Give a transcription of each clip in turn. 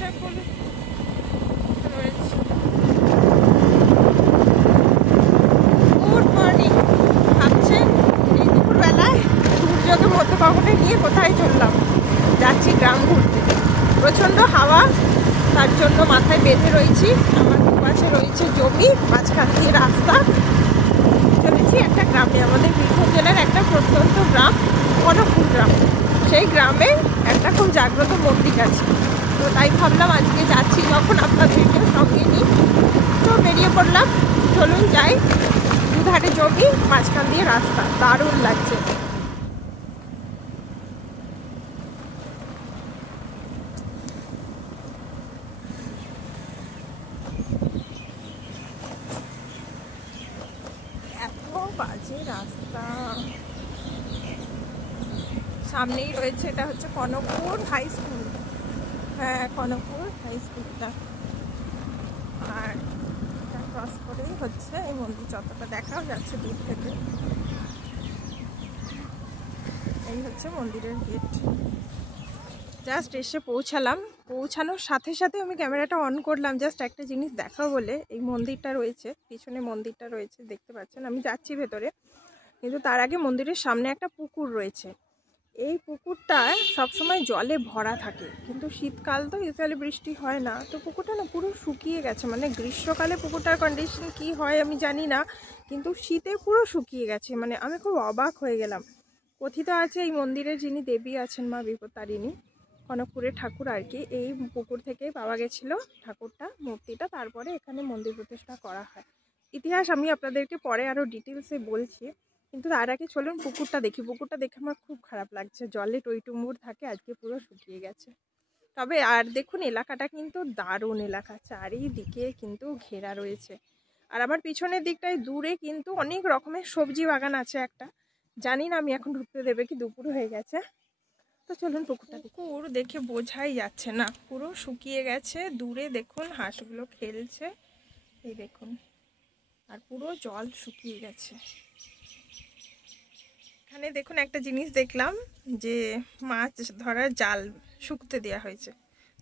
সর্ষে ফুল রয়েছে। Good morning. ভাবছেন এই দুপুরবেলায় সূর্যকে মধ্যগগনে নিয়ে কোথায় চললাম? যাচ্ছি গ্রাম ঘুরতে। প্রচণ্ড হাওয়া, তার জন্য মাথায় বেঁধে রয়েছি। আমার পাশে রয়েছে জমি, মাঝখান দিয়ে রাস্তা। চলেছি একটা গ্রামে, আমাদের বীরভূম জেলার একটা প্রত্যন্ত গ্রাম, কনকপুর গ্রাম। সেই গ্রামে একটা খুব জাগ্রত মন্দির আছে, তো তাই ভাবলাম আজকে যাচ্ছি যখন আপনাদেরকে সঙ্গে নিই, তো বেরিয়ে পড়লাম। চলুন যাই। দুধারে জমি, মাঝখান দিয়ে রাস্তা, দারুণ লাগছে। বাজে রাস্তা। সামনেই রয়েছে, এটা হচ্ছে কনকপুর হাই স্কুল। হ্যাঁ, কনকপুর হাই স্কুলটা। আর এটা ক্রস করেই হচ্ছে এই মন্দির চত্বরটা, দেখাও যাচ্ছে দূর থেকে। এই হচ্ছে মন্দিরের গেট। জাস্ট এসে পৌঁছালাম। পৌঁছানোর সাথে সাথে আমি ক্যামেরাটা অন করলাম জাস্ট একটা জিনিস দেখাও বলে। এই মন্দিরটা রয়েছে, পিছনে মন্দিরটা রয়েছে, দেখতে পাচ্ছেন। আমি যাচ্ছি ভেতরে, কিন্তু তার আগে মন্দিরের সামনে একটা পুকুর রয়েছে। এই পুকুরটা সবসময় জলে ভরা থাকে, কিন্তু শীতকাল তো ইউজুয়ালি বৃষ্টি হয় না, তো পুকুরটা না পুরো শুকিয়ে গেছে। মানে গ্রীষ্মকালে পুকুরটার কন্ডিশন কি হয় আমি জানি না, কিন্তু শীতে পুরো শুকিয়ে গেছে। মানে আমি খুব অবাক হয়ে গেলাম। কথিত আছে এই মন্দিরে যিনি দেবী আছেন, মা বিপত্তারিণী, কনকপুরের ঠাকুর আর কি, এই পুকুর থেকেই পাওয়া গেছিলো ঠাকুরটা, মূর্তিটা। তারপরে এখানে মন্দির প্রতিষ্ঠা করা হয়। ইতিহাস আমি আপনাদেরকে পরে আরও ডিটেলসে বলছি, কিন্তু তার আগে চলুন পুকুরটা দেখি। পুকুরটা দেখে আমার খুব খারাপ লাগছে, জলে টইটুম্বুর থাকে, আজকে পুরো শুকিয়ে গেছে। তবে আর দেখুন, এলাকাটা কিন্তু দারুণ এলাকা, চারিদিকে কিন্তু ঘেরা রয়েছে। আর আমার পিছনের দিকটায় দূরে কিন্তু অনেক রকমের সবজি বাগান আছে একটা। জানি না আমি এখন ঢুকতে দেবে কি, দুপুর হয়ে গেছে। তো চলুন পুকুরটা দেখি। পুকুর দেখে বোঝাই যাচ্ছে না, পুরো শুকিয়ে গেছে। দূরে দেখুন হাঁসগুলো খেলছে, এই দেখুন। আর পুরো জল শুকিয়ে গেছে। এখানে দেখুন একটা জিনিস দেখলাম, যে মাছ ধরার জাল শুকতে দেওয়া হয়েছে।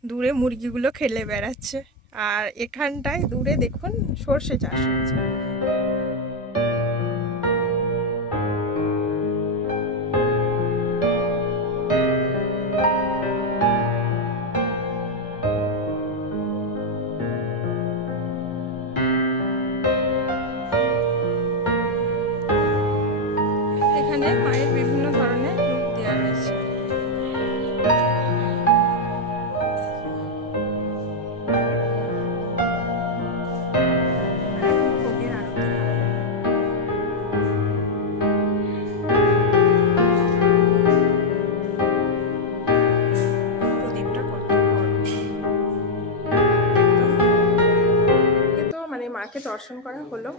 দূরে মুরগিগুলো খেলে বেড়াচ্ছে। আর এখানটায় দূরে দেখুন সর্ষে চাষ হয়েছে। এখানে মায়ের বিভিন্ন ধরনের রূপ দেওয়া রয়েছে। মাকে দর্শন করা হলো।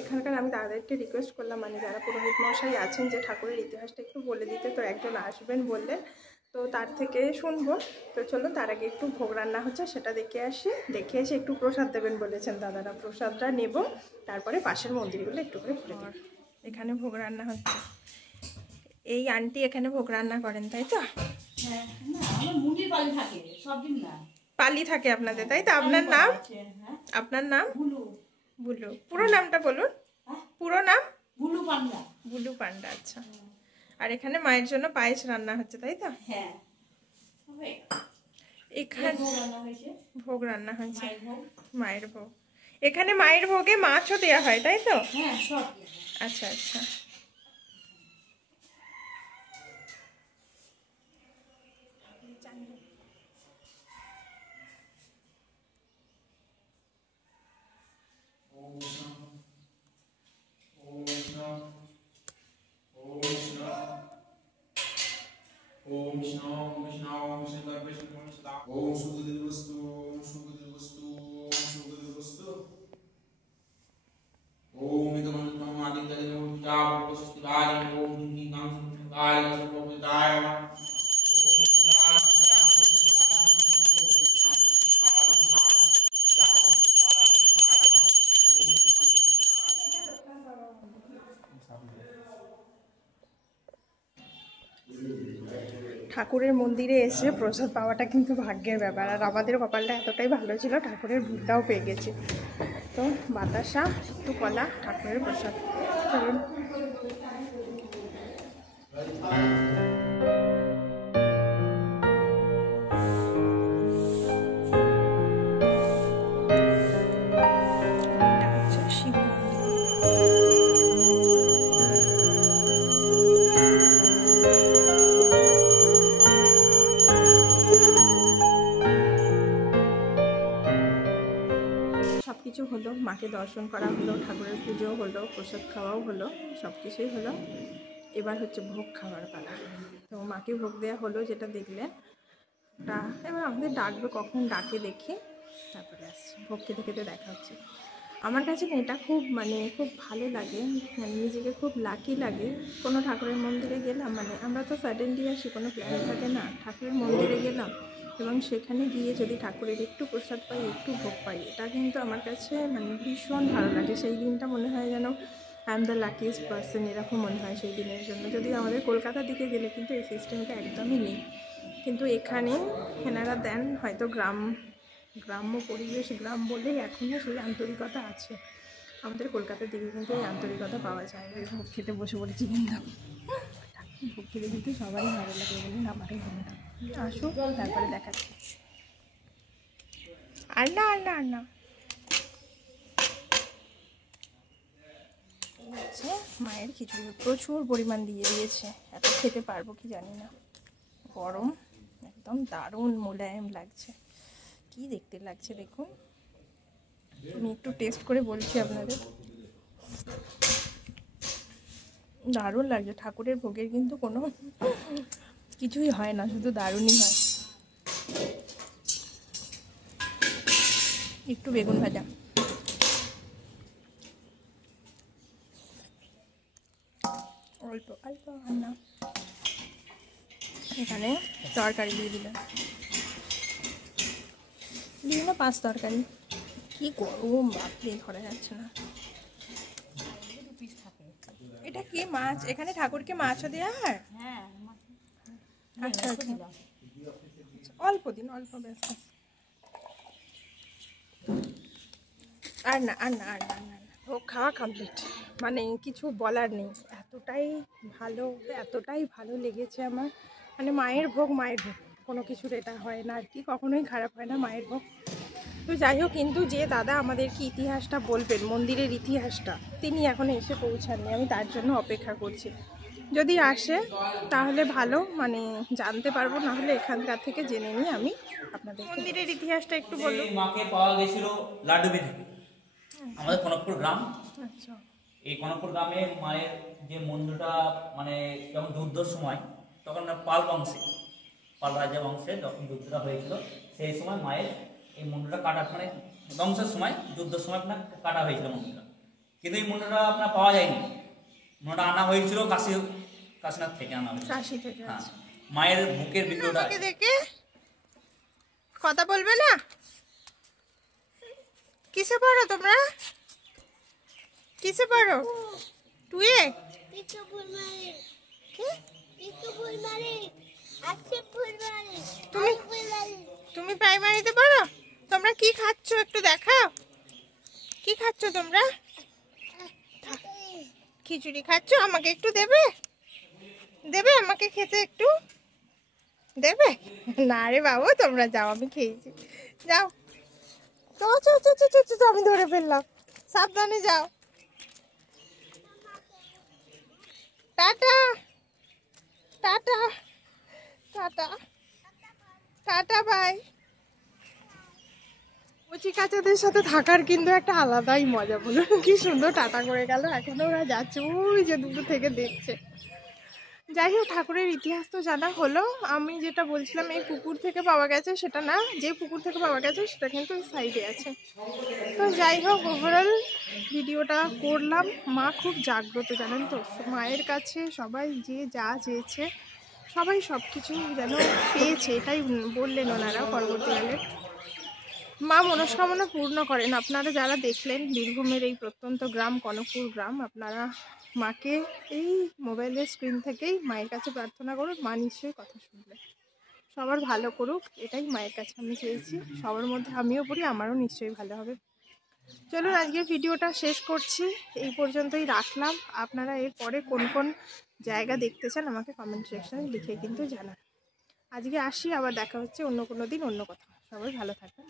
এখানকার আমি তাদেরকে রিকোয়েস্ট করলাম, মানে যারা পুরোহিত মশাই আছেন, যে ঠাকুরের ইতিহাসটা একটু বলে দিতে। তো একজন আসবেন বললেন, তো তার থেকে শুনবো। তো চলুন তার আগে একটু ভোগ রান্না হচ্ছে সেটা দেখে আসি। দেখে এসে একটু প্রসাদ দেবেন বলেছেন দাদারা, প্রসাদটা নেব, তারপরে পাশের মন্দিরগুলো একটু করে ঘুরে দেব। এখানে ভোগ রান্না হচ্ছে, এই আন্টি এখানে ভোগ রান্না করেন, তাই তো? পালি থাকে আপনাদের, তাই তো? আপনার নাম? আপনার নাম? বুলু। পুরো নামটা বলুন। পুরো নাম? বুলু পান্ডা। বুলু পান্ডা, আচ্ছা। আর এখানে মায়ের জন্য পায়েস রান্না হচ্ছে, তাই তো? হ্যাঁ, এখানে ভোগ রান্না হয়েছে, মায়ের ভোগ। এখানে মায়ের ভোগে মাছও দেওয়া হয়, তাই তো? হ্যাঁ, সব। আচ্ছা আচ্ছা। ঠাকুরের মন্দিরে এসে প্রসাদ পাওয়াটা কিন্তু ভাগ্যের ব্যাপার, আর আমাদের কপালটা এতটাই ভালো ছিল ঠাকুরের ভোগটাও পেয়ে গেছি। তো বাতাসা, একটু কলা, ঠাকুরের প্রসাদ। চলুন। সব কিছু হলো, মাকে দর্শন করা হলো, ঠাকুরের পুজো হলো, প্রসাদ খাওয়াও হলো, সব কিছুই হলো। এবার হচ্ছে ভোগ খাওয়ার পালা। তো মাকে ভোগ দেওয়া হলো, যেটা দেখলেন ওটা। এবার আমাদের ডাকবে, কখন ডাকে দেখে তারপরে আসছে। ভোগ খেতে খেতে দেখা হচ্ছে। আমার কাছে না এটা খুব খুব ভালো লাগে, নিজেকে খুব লাকি লাগে। কোনো ঠাকুরের মন্দিরে গেলাম, আমরা তো সাডেনলি আসি, কোনো প্ল্যান থাকে না। ঠাকুরের মন্দিরে গেলাম এবং সেখানে গিয়ে যদি ঠাকুরের একটু প্রসাদ পাই, একটু ভোগ পাই, এটা কিন্তু আমার কাছে ভীষণ ভালো লাগে। সেই দিনটা মনে হয় যেন I am the luckiest person, এরকম মনে হয় সেই দিনের জন্য। যদি আমাদের কলকাতার দিকে গেলে কিন্তু এই সিস্টেমটা একদমই নেই, কিন্তু এখানে এনারা দেন। হয়তো গ্রাম্য পরিবেশ, গ্রাম বলেই এখনও সেই আন্তরিকতা আছে। আমাদের কলকাতার দিকে কিন্তু এই আন্তরিকতা পাওয়া যায় না। ভোগ খেতে বসে পড়েছি, কিন্তু ভোগ খেতে কিন্তু সবারই ভালো লাগে বলে আমারও ভালো লাগে। আসুক, তারপরে দেখাচ্ছি। আর না হচ্ছে মায়ের খিচুড়ি প্রচুর পরিমাণ দিয়ে দিয়েছে। এত খেতে পারবো কি জানি না, গরম একদম দারুণ মোলায়েম লাগছে। কি দেখতে লাগছে দেখুন, আমি একটু টেস্ট করে বলছি আপনাদের। দারুণ লাগছে। ঠাকুরের ভোগের কিন্তু কোনো কিছুই হয় না, শুধু দারুণই হয়। একটু বেগুন ভাজা, অল্প অল্প রান্না, এখানে তরকারি দিয়ে দিলাম, বিভিন্ন 5 তরকারি। কি গরম, বাপরে ধরা যাচ্ছে না। এটা কি মাছ? এখানে ঠাকুরকে মাছও দেওয়া হয়? আচ্ছা আচ্ছা, অল্প দিন, অল্প ব্যাস। আর না ভোগ খাওয়া কমপ্লিট, কিছু বলার নেই। এতটাই ভালো লেগেছে আমার। মায়ের ভোগ, কোনো কিছুর এটা হয় না আর কি, কখনোই খারাপ হয় না মায়ের ভোগ। তো যাই হোক, কিন্তু যে দাদা আমাদেরকে ইতিহাসটা বলবেন, মন্দিরের ইতিহাসটা, তিনি এখন এসে পৌঁছাননি। আমি তার জন্য অপেক্ষা করছি। যদি আসে তাহলে ভালো, জানতে পারবো, না হলে এখানকার থেকে জেনে নিই আমি আপনাদের। মন্দিরের ইতিহাসটা একটু বলুন। মাকে পাওয়া গেছিল লাডুবি থেকে, আমাদের কনকপুর গ্রাম। আচ্ছা। এই কনকপুর গ্রামে মায়ের যে মন্দিরটা, যখন যুদ্ধের সময়, তখন পাল রাজা বংশে যখন যুদ্ধটা হয়েছিল, সেই সময় মায়ের এই মন্দিরটা কাটা, ধ্বংসের সময়, যুদ্ধের সময় আপনার কাটা হয়েছিল মন্দিরটা। কিন্তু এই মন্দিরটা আপনার পাওয়া যায়নি। মন্দিরটা আনা হয়েছিল কাশীনাথ থেকে আনা হয়েছিল। কাশী থেকে। হ্যাঁ, মায়ের বুকের ভিডিওটা দেখে কথা বলবে না? কিসে পড়ো তোমরা? কিসে পড়ো? টুয়ে? তুমি প্রাইমারিতে পড়ো? তোমরা কি খাচ্ছ একটু দেখাও। কি খাচ্ছ তোমরা? খিচুড়ি খাচ্ছ? আমাকে একটু দেবে? আমাকে খেতে একটু দেবে? না রে বাবু, তোমরা যাও, আমি খেয়েছি। যাও, আমি ধরে ফেললাম, সাবধানে যাও। টাটা টাটা টাটা টাটা, বাই। কচি কাচাদের সাথে থাকার কিন্তু একটা আলাদাই মজা, বলুন। কি সুন্দর টাটা করে গেল, এখনো ওরা যাচ্ছে, ওই যে দূর থেকে দেখছে। যাই হোক, ঠাকুরের ইতিহাস তো জানা হলো। আমি যেটা বলছিলাম, এই পুকুর থেকে পাওয়া গেছে সেটা না, যে পুকুর থেকে পাওয়া গেছে সেটা কিন্তু এই সাইডে আছে। তো যাই হোক, ওভারঅল ভিডিওটা করলাম। মা খুব জাগ্রত, জানেন তো। মায়ের কাছে সবাই যে যা চেয়েছে, সবাই সব কিছু যেন পেয়েছে, এটাই বললেন ওনারা পরবর্তীকালে। মা মনস্কামনা পূর্ণ করেন। আপনারা যারা দেখলেন বীরভূমের এই প্রত্যন্ত গ্রাম কনকপুর গ্রাম, আপনারা মাকে এই মোবাইলের স্ক্রিন থেকেই মায়ের কাছে প্রার্থনা করুন, মা নিশ্চয়ই কথা শুনবে, সবার ভালো করুক, এটাই মায়ের কাছে আমি চেয়েছি। সবার মধ্যে আমিও পড়ি, আমারও নিশ্চয়ই ভালো হবে। চলুন আজকে ভিডিওটা শেষ করছি, এই পর্যন্তই রাখলাম। আপনারা এরপরে কোন কোন জায়গা দেখতে চান আমাকে কমেন্ট সেকশনে লিখে কিন্তু জানান। আজকে আসি, আবার দেখা হচ্ছে অন্য কোনো দিন অন্য কথা। সবাই ভালো থাকবেন।